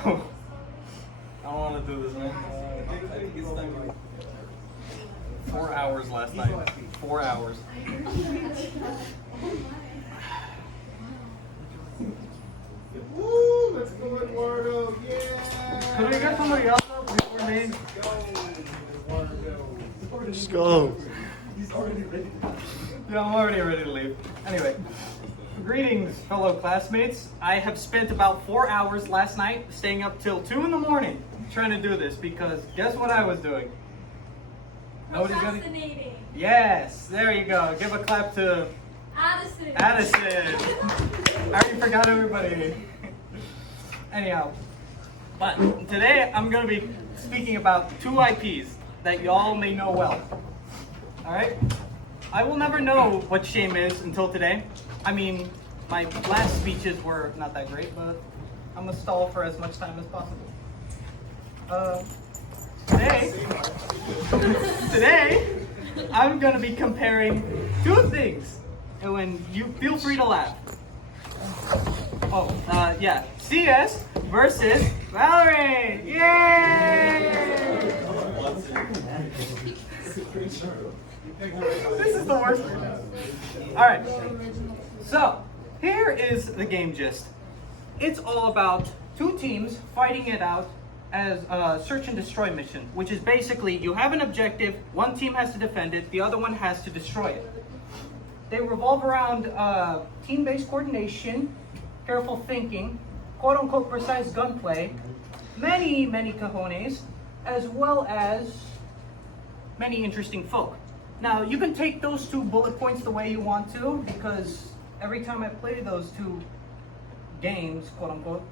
I don't want to do this, man. 4 hours last night. 4 hours. Woo! Let's go, Eduardo! Yeah! Could I get somebody else up before me? Let's go. Yeah, I'm already ready to leave. Anyway, greetings, fellow classmates. I have spent about 4 hours last night staying up till 2 in the morning trying to do this because guess what I was doing? Procrastinating. Yes, there you go. Give a clap to Addison. Addison. I already forgot everybody. Anyhow, but today I'm going to be speaking about two IPs that y'all may know well. Alright? I will never know what shame is until today. I mean, my last speeches were not that great, but I'm going to stall for as much time as possible. Today, I'm going to be comparing two things. And when you feel free to laugh. Yeah. CS versus Valorant. Yay! This is the worst. Alright. So, here is the game gist. It's all about two teams fighting it out as a search and destroy mission, which is basically you have an objective, one team has to defend it, the other one has to destroy it. They revolve around team-based coordination, careful thinking, quote-unquote precise gunplay, many cojones, as well as many interesting folk. Now, you can take those two bullet points the way you want to, because every time I play those two games, quote-unquote,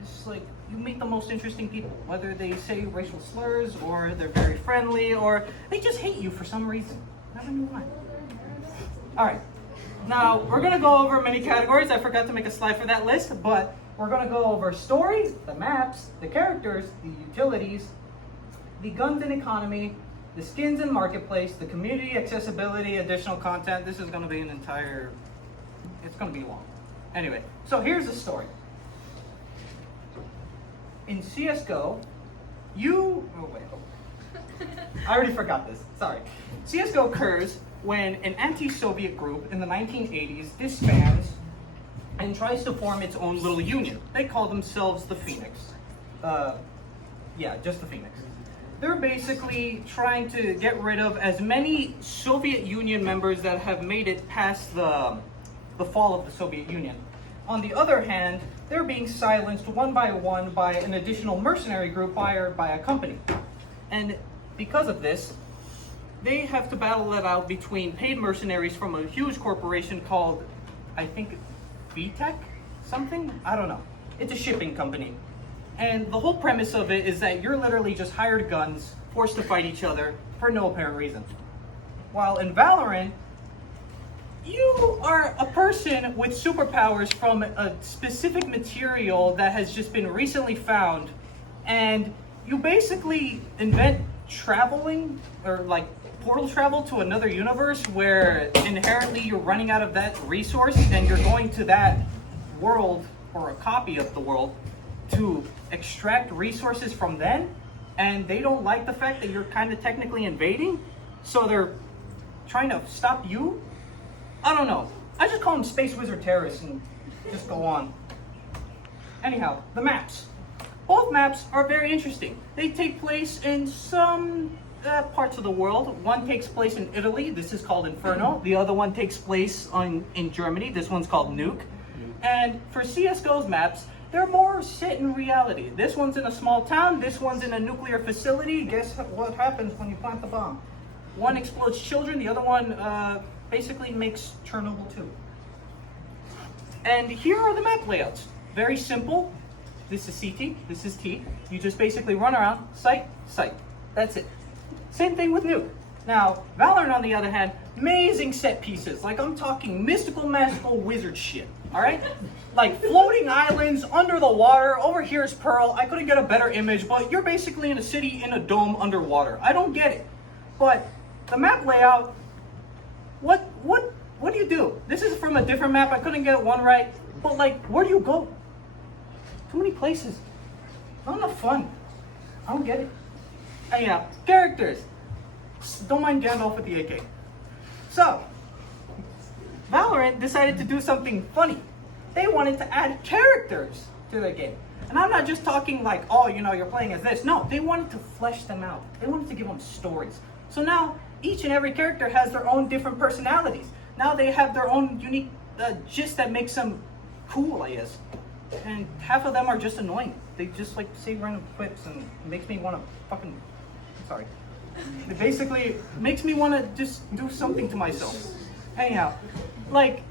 it's like you meet the most interesting people, whether they say racial slurs, or they're very friendly, or they just hate you for some reason. Never knew why. Alright, now we're going to go over many categories. I forgot to make a slide for that list, but we're going to go over stories, the maps, the characters, the utilities, the guns and economy, the skins and marketplace, the community, accessibility, additional content. This is going to be an entire, it's going to be long. Anyway, so here's the story. In CSGO, I already forgot this, sorry. CSGO occurs when an anti-Soviet group in the 1980s disbands and tries to form its own little union. They call themselves the Phoenix. Just the Phoenix. They're basically trying to get rid of as many Soviet Union members that have made it past the fall of the Soviet Union. On the other hand, they're being silenced one by one by an additional mercenary group hired by a company. And because of this, they have to battle it out between paid mercenaries from a huge corporation called, I think, VTech? Something? I don't know. It's a shipping company. And the whole premise of it is that you're literally just hired guns, forced to fight each other for no apparent reason. While in Valorant, you are a person with superpowers from a specific material that has just been recently found, and you basically invent traveling, or like portal travel to another universe where inherently you're running out of that resource and you're going to that world, or a copy of the world, to extract resources from them, and they don't like the fact that you're kind of technically invading, so they're trying to stop you. I don't know. I just call them Space Wizard terrorists and just go on. Anyhow, the maps. Both maps are very interesting. They take place in some parts of the world. One takes place in Italy. This is called Inferno. The other one takes place in Germany. This one's called Nuke. And for CSGO's maps, they're more set in reality. This one's in a small town. This one's in a nuclear facility. Guess what happens when you plant the bomb? One explodes children. The other one basically makes Chernobyl 2. And here are the map layouts. Very simple. This is CT, this is T. You just basically run around, site. That's it. Same thing with Nuke. Now, Valorant, on the other hand, amazing set pieces. Like, I'm talking mystical, magical wizard shit, all right? Like floating islands under the water. Over here is Pearl. I couldn't get a better image, but you're basically in a city in a dome underwater. I don't get it. But the map layout, what do you do? This is from a different map. I couldn't get one right. But like, where do you go? Too many places. Not enough fun. I don't get it. And yeah, characters. Don't mind Gandalf with the AK. So, Valorant decided to do something funny. They wanted to add characters to their game. And I'm not just talking like, oh, you know, you're playing as this. No, they wanted to flesh them out. They wanted to give them stories. So now, each and every character has their own different personalities. Now they have their own unique gist that makes them cool, I guess. And half of them are just annoying. They just like say random quips and makes me want to fucking... Sorry. It basically makes me want to just do something to myself. Anyhow, like,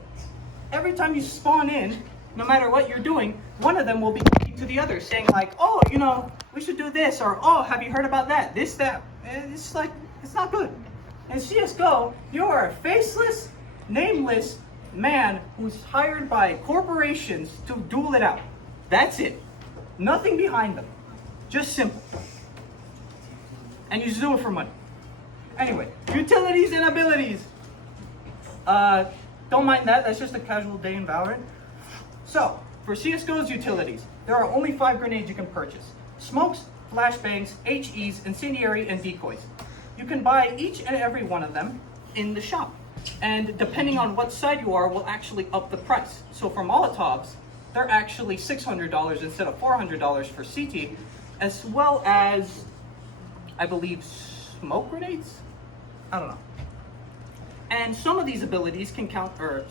every time you spawn in, no matter what you're doing, one of them will be talking to the other, saying like, oh, you know, we should do this, or oh, have you heard about that? This, that. And it's like, it's not good. In CSGO, you are a faceless, nameless man who's hired by corporations to duel it out. That's it. Nothing behind them. Just simple. And you just do it for money. Anyway, utilities and abilities. Don't mind that. That's just a casual day in Valorant. So, for CSGO's utilities, there are only 5 grenades you can purchase. Smokes, flashbangs, HEs, incendiary, and decoys. You can buy each and every one of them in the shop. And depending on what side you are, will actually up the price. So for Molotovs, they're actually $600 instead of $400 for CT, as well as, I believe, smoke grenades? I don't know. And some of these abilities can counter, or